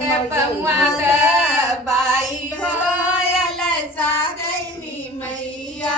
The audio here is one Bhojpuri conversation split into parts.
के पौआ बाई होयल सागैनी मैया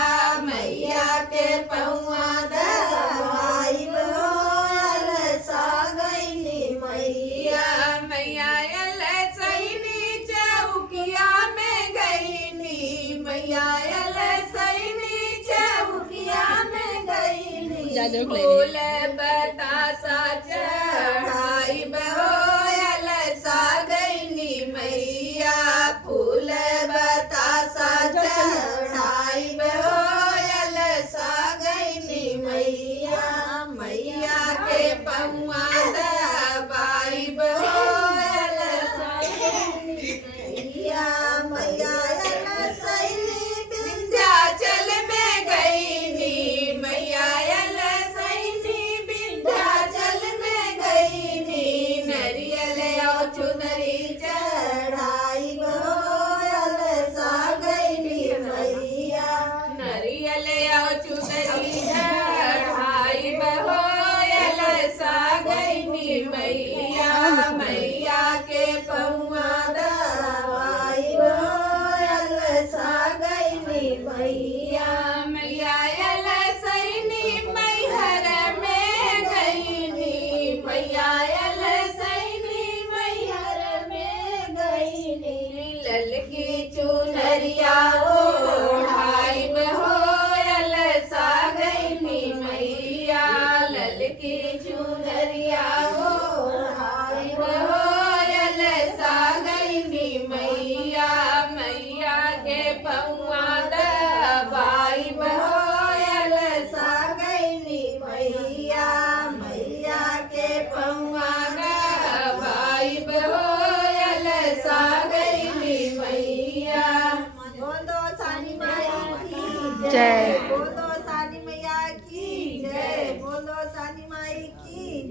मैया के पौआ बाई होयल सागैनी मैया मैया यल सैनी चौकिया में गईनी मैया यल सैनी चौकिया में गईनी फूल बतासा चढ़ाई होयल सागैनी मैया फूल बतासा चढ़ाई होयल सागैनी मैया मैया के पौआ दबाई होयल सागैनी मैया मैया यल सैनी विंध्याचल में गईनी मैया यल सैनी विंध्याचल में गईनी नरियल और चुनरी चढ़ाई होयल सागैनी मैया नरियल और चुनरी चढ़ाई होयल सागैनी मैया मैया के पौआ दबाई होयल सागैनी मैया मैया यल सैनी मैहर में गईनी मैया यल सैनी मैहर में गईनी ललकी चुनरिया ओढ़ाई होयल सागैनी मैया ललकी चुनरिया ओढ़ाई होयल सागैनी मैया मैया के पौआ दबाई होयल सागैनी मैया मैया के पौआ दबाई होयल सागैनी मैया बोलो सानी माई की जय।